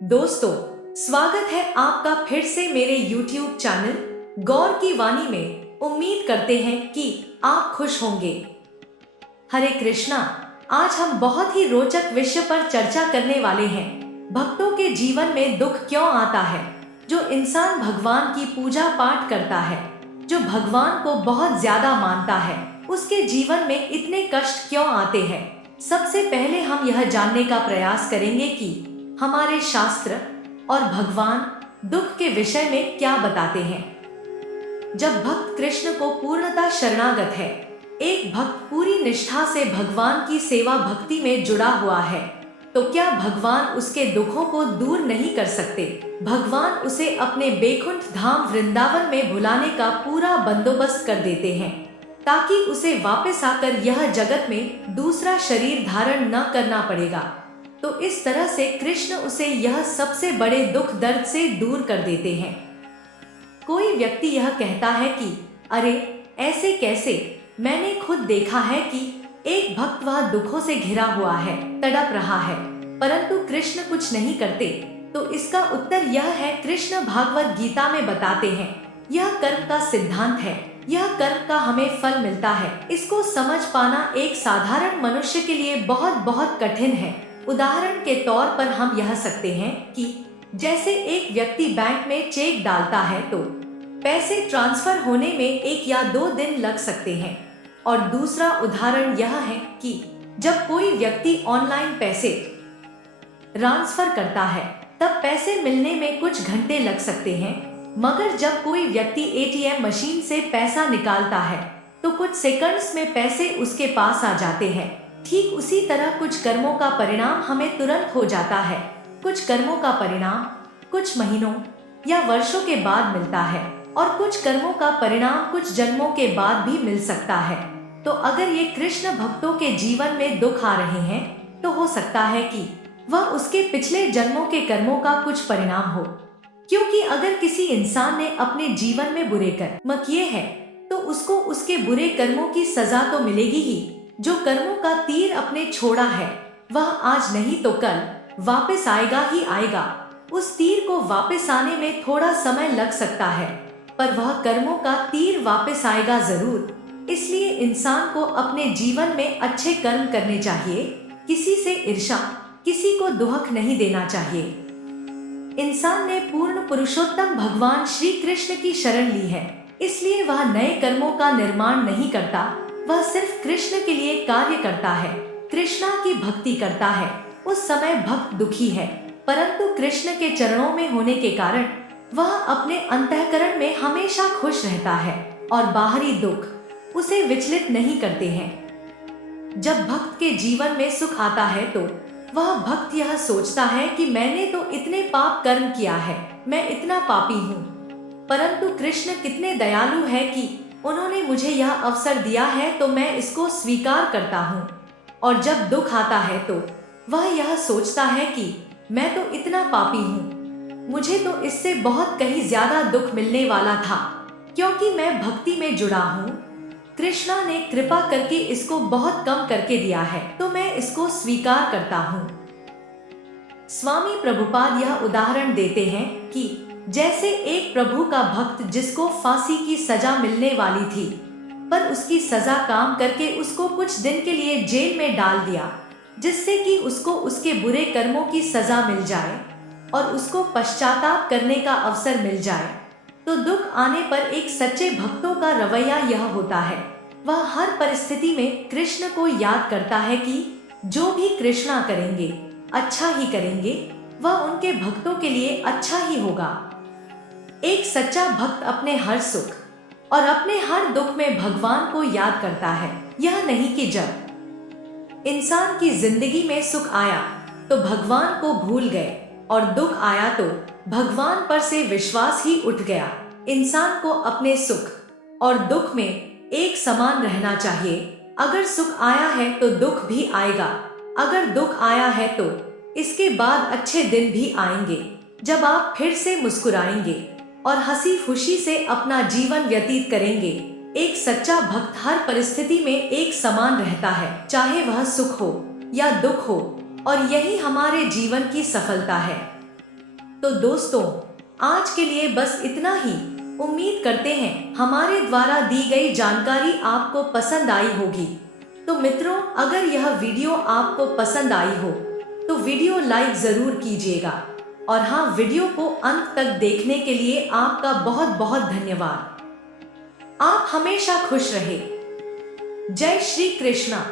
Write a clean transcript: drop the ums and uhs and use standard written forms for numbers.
दोस्तों, स्वागत है आपका फिर से मेरे YouTube चैनल गौर की वाणी में। उम्मीद करते हैं कि आप खुश होंगे। हरे कृष्णा। आज हम बहुत ही रोचक विषय पर चर्चा करने वाले हैं। भक्तों के जीवन में दुख क्यों आता है? जो इंसान भगवान की पूजा पाठ करता है, जो भगवान को बहुत ज्यादा मानता है, उसके जीवन में इतने कष्ट क्यों आते हैं? सबसे पहले हम यह जानने का प्रयास करेंगे कि हमारे शास्त्र और भगवान दुख के विषय में क्या बताते हैं। जब भक्त कृष्ण को पूर्णतः शरणागत है, एक भक्त पूरी निष्ठा से भगवान की सेवा भक्ति में जुड़ा हुआ है, तो क्या भगवान उसके दुखों को दूर नहीं कर सकते? भगवान उसे अपने बैकुंठ धाम वृंदावन में भुलाने का पूरा बंदोबस्त कर देते हैं, ताकि उसे वापस आकर यह जगत में दूसरा शरीर धारण न करना पड़ेगा। तो इस तरह से कृष्ण उसे यह सबसे बड़े दुख दर्द से दूर कर देते हैं। कोई व्यक्ति यह कहता है कि अरे ऐसे कैसे? मैंने खुद देखा है कि एक भक्त वह दुखों से घिरा हुआ है, तड़प रहा है, परंतु कृष्ण कुछ नहीं करते। तो इसका उत्तर यह है, कृष्ण भागवत गीता में बताते हैं, यह कर्म का सिद्धांत है, यह कर्म का हमें फल मिलता है। इसको समझ पाना एक साधारण मनुष्य के लिए बहुत बहुत कठिन है। उदाहरण के तौर पर हम यह सकते हैं कि जैसे एक व्यक्ति बैंक में चेक डालता है तो पैसे ट्रांसफर होने में 1 या 2 दिन लग सकते हैं। और दूसरा उदाहरण यह है कि जब कोई व्यक्ति ऑनलाइन पैसे ट्रांसफर करता है तब पैसे मिलने में कुछ घंटे लग सकते हैं, मगर जब कोई व्यक्ति एटीएम मशीन से पैसा निकालता है तो कुछ सेकंड्स में पैसे उसके पास आ जाते हैं। ठीक उसी तरह कुछ कर्मों का परिणाम हमें तुरंत हो जाता है, कुछ कर्मों का परिणाम कुछ महीनों या वर्षों के बाद मिलता है, और कुछ कर्मों का परिणाम कुछ जन्मों के बाद भी मिल सकता है। तो अगर ये कृष्ण भक्तों के जीवन में दुख आ रहे हैं, तो हो सकता है कि वह उसके पिछले जन्मों के कर्मों का कुछ परिणाम हो। क्योंकि अगर किसी इंसान ने अपने जीवन में बुरे कर्म किए हैं, तो उसको उसके बुरे कर्मों की सजा तो मिलेगी ही। जो कर्मों का तीर अपने छोड़ा है, वह आज नहीं तो कल वापस आएगा ही आएगा। उस तीर को वापस आने में थोड़ा समय लग सकता है, पर वह कर्मों का तीर वापस आएगा जरूर। इसलिए इंसान को अपने जीवन में अच्छे कर्म करने चाहिए, किसी से ईर्ष्या, किसी को दुख नहीं देना चाहिए। इंसान ने पूर्ण पुरुषोत्तम भगवान श्री कृष्ण की शरण ली है, इसलिए वह नए कर्मों का निर्माण नहीं करता, वह सिर्फ कृष्ण के लिए कार्य करता है, कृष्णा की भक्ति करता है। उस समय भक्त दुखी है, परंतु कृष्ण के चरणों में होने के कारण वह अपने अंतःकरण में हमेशा खुश रहता है, और बाहरी दुख उसे विचलित नहीं करते हैं। जब भक्त के जीवन में सुख आता है तो वह भक्त यह सोचता है कि मैंने तो इतने पाप कर्म किया है, मैं इतना पापी हूँ, परंतु कृष्ण कितने दयालु है कि उन्होंने मुझे यह अवसर दिया है, तो मैं इसको स्वीकार करता हूँ। और जब दुख आता है तो वह यह सोचता है कि मैं तो इतना पापी हूँ, मुझे तो इससे बहुत कहीं ज्यादा दुख मिलने वाला था, क्योंकि मैं भक्ति में जुड़ा हूँ। कृष्णा ने कृपा करके इसको बहुत कम करके दिया है, तो मैं इसको स्वीकार करता हूँ। स्वामी प्रभुपाद यह उदाहरण देते हैं कि जैसे एक प्रभु का भक्त जिसको फांसी की सजा मिलने वाली थी, पर उसकी सजा काम करके उसको कुछ दिन के लिए जेल में डाल दिया, जिससे कि उसको उसके बुरे कर्मों की सजा मिल जाए और उसको पश्चाताप करने का अवसर मिल जाए। तो दुख आने पर एक सच्चे भक्तों का रवैया यह होता है, वह हर परिस्थिति में कृष्ण को याद करता है कि जो भी कृष्णा करेंगे अच्छा ही करेंगे, वह उनके भक्तों के लिए अच्छा ही होगा। एक सच्चा भक्त अपने हर सुख और अपने हर दुख में भगवान को याद करता है। यह नहीं कि जब इंसान की जिंदगी में सुख आया तो भगवान को भूल गए, और दुख आया तो भगवान पर से विश्वास ही उठ गया। इंसान को अपने सुख और दुख में एक समान रहना चाहिए। अगर सुख आया है तो दुख भी आएगा, अगर दुख आया है तो इसके बाद अच्छे दिन भी आएंगे, जब आप फिर से मुस्कुराएंगे और हंसी खुशी से अपना जीवन व्यतीत करेंगे। एक सच्चा भक्त हर परिस्थिति में एक समान रहता है, चाहे वह सुख हो या दुख हो, और यही हमारे जीवन की सफलता है। तो दोस्तों, आज के लिए बस इतना ही। उम्मीद करते हैं हमारे द्वारा दी गई जानकारी आपको पसंद आई होगी। तो मित्रों, अगर यह वीडियो आपको पसंद आई हो तो वीडियो लाइक जरूर कीजिएगा। और हाँ, वीडियो को अंत तक देखने के लिए आपका बहुत बहुत धन्यवाद। आप हमेशा खुश रहे। जय श्री कृष्णा।